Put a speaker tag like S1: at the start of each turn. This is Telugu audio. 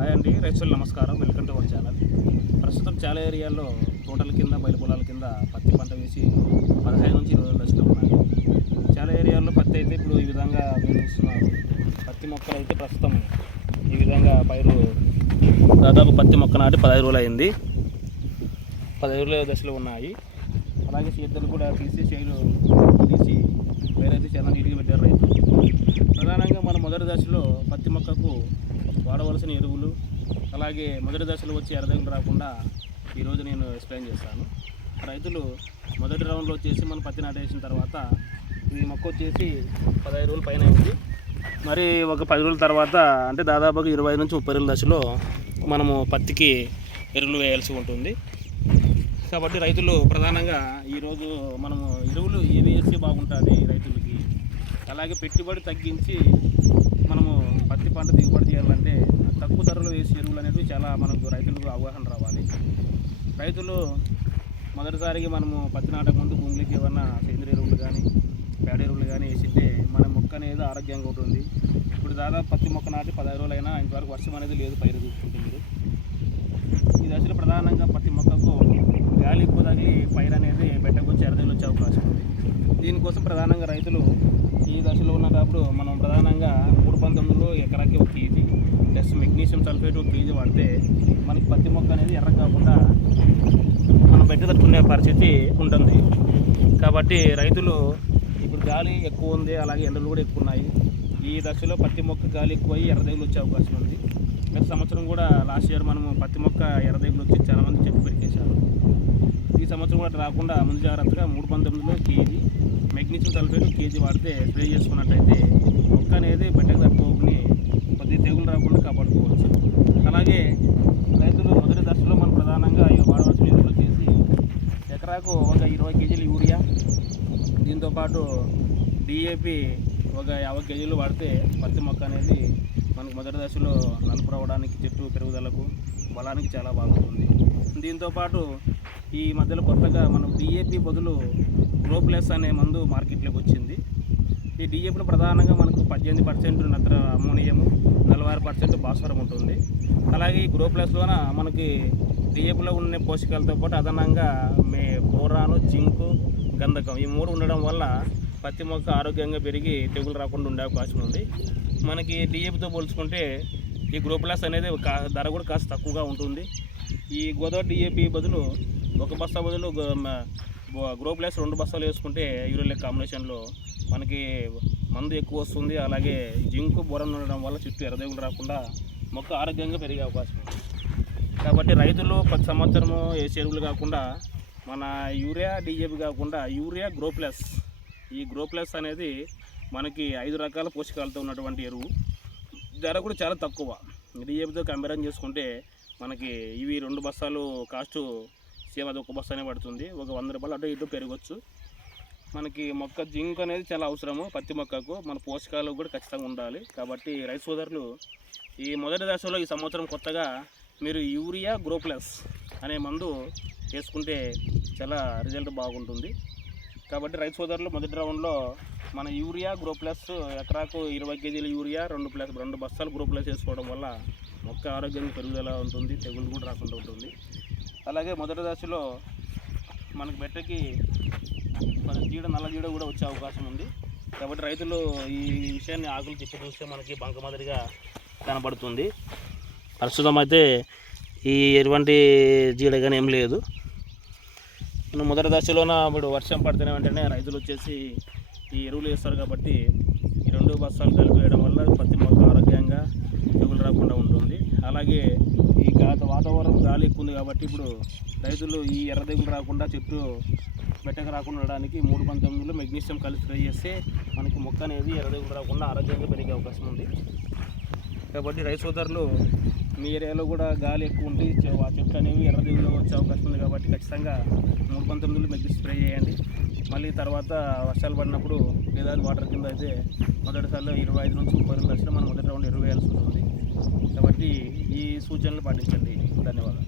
S1: హాయ్ అండి రైతులు నమస్కారం వెల్కమ్ టు అవర్ ఛానల్. ప్రస్తుతం చాలా ఏరియాల్లో తోటల కింద బయలు పొలాల కింద పత్తి పంట వేసి పదహైదు నుంచి ఇరవై రోజులు దశలో ఉన్నాయి చాలా ఏరియాల్లో పత్తి అయితే ఇప్పుడు ఈ విధంగా వేస్తున్నారు పత్తి మొక్కలు అయితే ప్రస్తుతం ఈ విధంగా పైరు దాదాపు పత్తి మొక్క నాటి పదహైదు రోజులు అయింది. పదహైదు రోజుల దశలో ఉన్నాయి. అలాగే సీతలు కూడా తీసి చేలు తీసి వేరైతే చాలా నీట్గా పెట్టారు రైతు ప్రధాన మొదటి దశలో పత్తి మొక్కకు వాడవలసిన ఎరువులు అలాగే మొదటి దశలో వచ్చి ఎర్రదగులు రాకుండా ఈరోజు నేను ఎక్స్ప్లెయిన్ చేస్తాను. రైతులు మొదటి రౌండ్లో వచ్చేసి మనం పత్తి నాటేసిన తర్వాత ఈ మొక్క వచ్చేసి పదహైదు రోజుల పైన అయింది. మరి ఒక పది రోజుల తర్వాత అంటే దాదాపుగా ఇరవై నుంచి ముప్పై రోజుల దశలో మనము పత్తికి ఎరువులు వేయాల్సి ఉంటుంది. కాబట్టి రైతులు ప్రధానంగా ఈరోజు మనము ఎరువులు ఏవి వేస్తే బాగుంటుంది రైతులకి. అలాగే పెట్టుబడి తగ్గించి మనము పత్తి పంట దిగుబడి చేయాలంటే తక్కువ ధరలో వేసే ఎరువులు అనేవి చాలా మనకు రైతులకు అవగాహన రావాలి. రైతులు మొదటిసారికి మనము పత్తి నాటక ముందు భూమికి ఏమన్నా సేంద్రియ ఎరువులు కానీ పేడ ఎరువులు కానీ వేసింటే మన మొక్క అనేది ఆరోగ్యంగా ఉంటుంది. ఇప్పుడు దాదాపు పత్తి మొక్క నాటి పదహారు రోజులైనా ఇంతవరకు వర్షం అనేది లేదు పైరు చూసుకుంటుంది ఈ దశలో ప్రధానంగా ప్రతి మొక్కకు గాలి ఎక్కువ తగిలి పైరు అనేది బెట్టకొచ్చి ఎరదలు వచ్చే అవకాశం ఉంది. దీనికోసం ప్రధానంగా రైతులు ఈ ఈ దశలో ఉన్నప్పుడు మనం ప్రధానంగా మూడు పంతొమ్మిదిలో ఎకరాకి ఒక కేజీ ప్లస్ మెగ్నీషియం సల్ఫేట్ ఒక కేజీ వాడితే మనకి పత్తి మొక్క అనేది ఎర్ర కాకుండా మనం పెట్టి తట్టుకునే పరిస్థితి ఉంటుంది. కాబట్టి రైతులు ఇప్పుడు గాలి ఎక్కువ ఉంది అలాగే ఎండలు కూడా ఎక్కువ ఉన్నాయి. ఈ దశలో పత్తి మొక్క గాలి ఎక్కువ అయ్యి ఎర్రదేగులు వచ్చే అవకాశం ఉంది. గత సంవత్సరం కూడా లాస్ట్ ఇయర్ మనము పత్తి మొక్క ఎర్రదేగులు వచ్చి చాలామంది చెట్టు పెరికేశారు ఈ సంవత్సరం కూడా రాకుండా ముందు జాగ్రత్తగా మూడు పంతొమ్మిదిలో కేజీ మెగ్నీషియం సల్ఫేట్ కేజీ వాడితే స్ప్రే చేసుకున్నట్టయితే మొక్క అనేది బెట్టకు తట్టుకోకుని కొద్ది తెగులు రాకుండా కాపాడుకోవచ్చు. అలాగే రైతులు మొదటి దశలో మనం ప్రధానంగా ఈ వాడవలసిన ఎరువులు చేసి ఎకరాకు ఒక ఇరవై కేజీలు యూరియా దీంతోపాటు డిఏపి ఒక యాభై కేజీలు వాడితే పత్తి మొక్క అనేది మనకు మొదటి దశలో నలుపు రావడానికి చెట్టు పెరుగుదలకు బలానికి చాలా బాగుంటుంది. దీంతోపాటు ఈ మధ్యలో కొత్తగా మనం డిఏపి బదులు గ్లోప్లెస్ అనే మందు మార్కెట్లోకి వచ్చింది. ఈ డిఏపిలో ప్రధానంగా మనకు పద్దెనిమిది పర్సెంట్ నత్ర అమోనియము నలభై ఆరు పర్సెంట్ భాస్వరం ఉంటుంది. అలాగే ఈ గ్లోప్లెస్లోన మనకి డిఏపిలో ఉన్న పోషకాలతో పాటు అదనంగా మే బోరాను జింకు గంధకం ఈ మూడు ఉండడం వల్ల పత్తి మొక్క ఆరోగ్యంగా పెరిగి తెగులు రాకుండా ఉండే అవకాశం ఉంది. మనకి డిఏపితో పోల్చుకుంటే ఈ గ్రోప్లాస్ అనేది కా- ధర కూడా కాస్త తక్కువగా ఉంటుంది. ఈ గోదావరి డిఏపి బదులు ఒక బస్తా బదులు గో- మ- రెండు బస్తాలు వేసుకుంటే యూరియల్ కాంబినేషన్లో మనకి మందు ఎక్కువ వస్తుంది. అలాగే జింకు బొరం ఉండడం వల్ల చుట్టూ ఎర్రదేగులు రాకుండా మొక్క ఆరోగ్యంగా పెరిగే అవకాశం ఉంది. కాబట్టి రైతులు ప్రతి సంవత్సరము వేసే ఎరువులు కాకుండా మన యూరియా డిఏపి కాకుండా యూరియా గ్రోప్లెస్ ఈ గ్రోప్లెస్ అనేది మనకి ఐదు రకాల పోషకాలతో ఉన్నటువంటి ఎరువు. ధర కూడా చాలా తక్కువ. డిఏపితో కంపేర్ చేసుకుంటే మనకి ఇవి రెండు బస్తాలు కాస్ట్ సేమ్ అది ఒక బస్తానే పడుతుంది. ఒక వంద రూపాయలు అటు ఇటు పెరగచ్చు. మనకి మొక్క జింక్ అనేది చాలా అవసరము. పత్తి మొక్కకు మన పోషకాలు కూడా ఖచ్చితంగా ఉండాలి. కాబట్టి రైతు సోదరులు ఈ మొదటి దశలో ఈ సంవత్సరం కొత్తగా మీరు యూరియా గ్రోప్లస్ అనే మందు వేసుకుంటే చాలా రిజల్ట్ బాగుంటుంది. కాబట్టి రైతు సోదరులు మొదటి రౌండ్లో మన యూరియా గ్రోప్లస్ ఎకరాకు ఇరవై కేజీల యూరియా రెండు ప్లస్ రెండు బస్తాలు గ్రోప్లస్ వేసుకోవడం వల్ల మొక్క ఆరోగ్యం పెరుగుదల ఉంటుంది. తెగులు కూడా రాకుండా ఉంటుంది. అలాగే మొదటి దశలో మనకి బెట్టకి మన జీడ నల్ల జీడ కూడా వచ్చే అవకాశం ఉంది. కాబట్టి రైతులు ఈ విషయాన్ని ఆకులు చెక్కి చూస్తే మనకి బంక మాదిరిగా కనబడుతుంది. ప్రస్తుతం అయితే ఈ ఎటువంటి జీడ కానీ ఏం లేదు. మొదటి దశలోన ఇప్పుడు వర్షం పడితేనే వెంటనే రైతులు వచ్చేసి ఈ ఎరువులు వేస్తారు కాబట్టి ఈ రెండు బస్తాలు కలిపి వేయడం వల్ల పత్తి మొక్క ఆరోగ్యంగా తెగులు రాకుండా ఉంటుంది అలాగే ఈ గాత వాతావరణం గాలి ఎక్కువ ఉంది కాబట్టి ఇప్పుడు రైతులు ఈ ఎర్ర తెగులు రాకుండా చెట్టు బెట్టకు రాకుండా ఉండడానికి మూడు పంతొమ్మిదిలో మెగ్నీషియం కలిసి స్ప్రే చేస్తే మనకి మొక్క అనేది ఎర్ర దిగులు రాకుండా ఆరోగ్యంగా పెరిగే అవకాశం ఉంది. కాబట్టి రైతు సోదరులు మీ ఏరియాలో కూడా గాలి ఎక్కువ ఉండి ఆ చెట్లు అనేవి ఎర్ర దిగులు వచ్చే అవకాశం ఉంది కాబట్టి ఖచ్చితంగా మూడు పంతొమ్మిదిలో మెగ్గి స్ప్రే చేయండి. మళ్ళీ తర్వాత వర్షాలు పడినప్పుడు లేదా వాటర్ కింద అయితే మొదటిసారిలో ఇరవై ఐదు నుంచి ముప్పై రెండు లక్షలు మనం మొదటి రౌండ్ ఎరువు వేయాల్సి ఉంటుంది కాబట్టి ఈ సూచనలు పాటించండి. ధన్యవాదాలు.